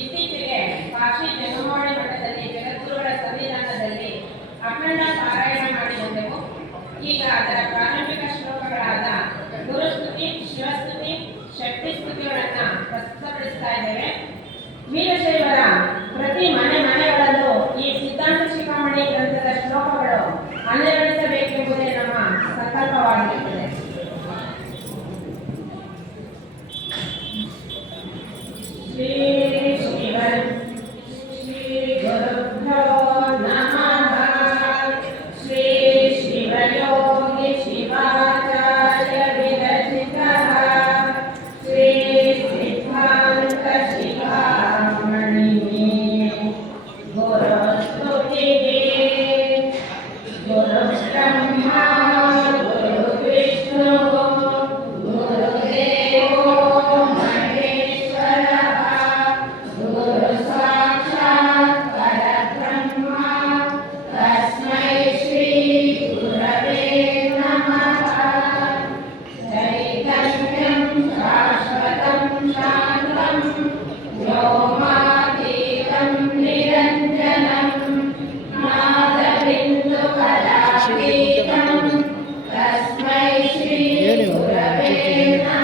ಇತ್ತೀಚೆಗೆ ಕಾಶಿ ಜಂಗಮವಾಡಿ ಮಠದಲ್ಲಿ ಜಗದ್ಗುರುಗಳ ಸಂವಿಧಾನದಲ್ಲಿ ಅಖಂಡ ಪಾರಾಯಣ ಮಾಡಿದೆವು. ಈಗ ಅದರ ಪ್ರಾರಂಭಿಕ ಶ್ಲೋಕಗಳಾದ ಗುರುಸ್ತುತಿ, ಶಿವಸ್ತುತಿ, ಶಕ್ತಿ ಸ್ತುತಿಗಳನ್ನು ಪ್ರಸ್ತುತಪಡಿಸ್ತಾ ಇದ್ದೇವೆ. ವೀರಶೈವರ ಪ್ರತಿ ಮನೆಗಳಲ್ಲೂ ಈ ಸಿದ್ಧಾಂತ ಶಿಖಾಮಣಿ ಗ್ರಂಥದ ಶ್ಲೋಕಗಳು ಅನ್ವಯಿಸಬೇಕೆಂಬುದೇ ನಮ್ಮ ಸಂಕಲ್ಪವಾಗಿರುತ್ತದೆ. ಶ್ರೀ ಗುರುಭ್ಯೋ ನಮಃ. ಶ್ರೀ ಶಿವಯೋಗಿ ಶಿವಾಚಾರ್ಯ ವಿರಚಿತಃ ಶ್ರೀ ಸಿದ್ಧಾಂತ ಶಿಖಾಮಣಿ ಗುರುಸ್ತುತಿಃ. ಗುರು ಬ್ರಹ್ಮ ಗುರು ವಿಷ್ಣು ಗುರುದೇವೋ ಮಹೇಶ್ವರಃ ಗುರು ಸಾಕ್ಷಾತ್ ಪರಬ್ರಹ್ಮ ತಸ್ಮೈ ಶ್ರೀ ಗುರವೇ ನಮಃ. ಚೈತನ್ಯಂ ಶಾಶ್ವತಂ ಶಾಂತಂ ವ್ಯೋಮಾತೀತಂ ನಿರಂಜನಂ ನಾದಬಿಂದುಕಲಾತೀತಂ ತಸ್ಮೈ ಶ್ರೀ ಗುರವೇ ನಮಃ.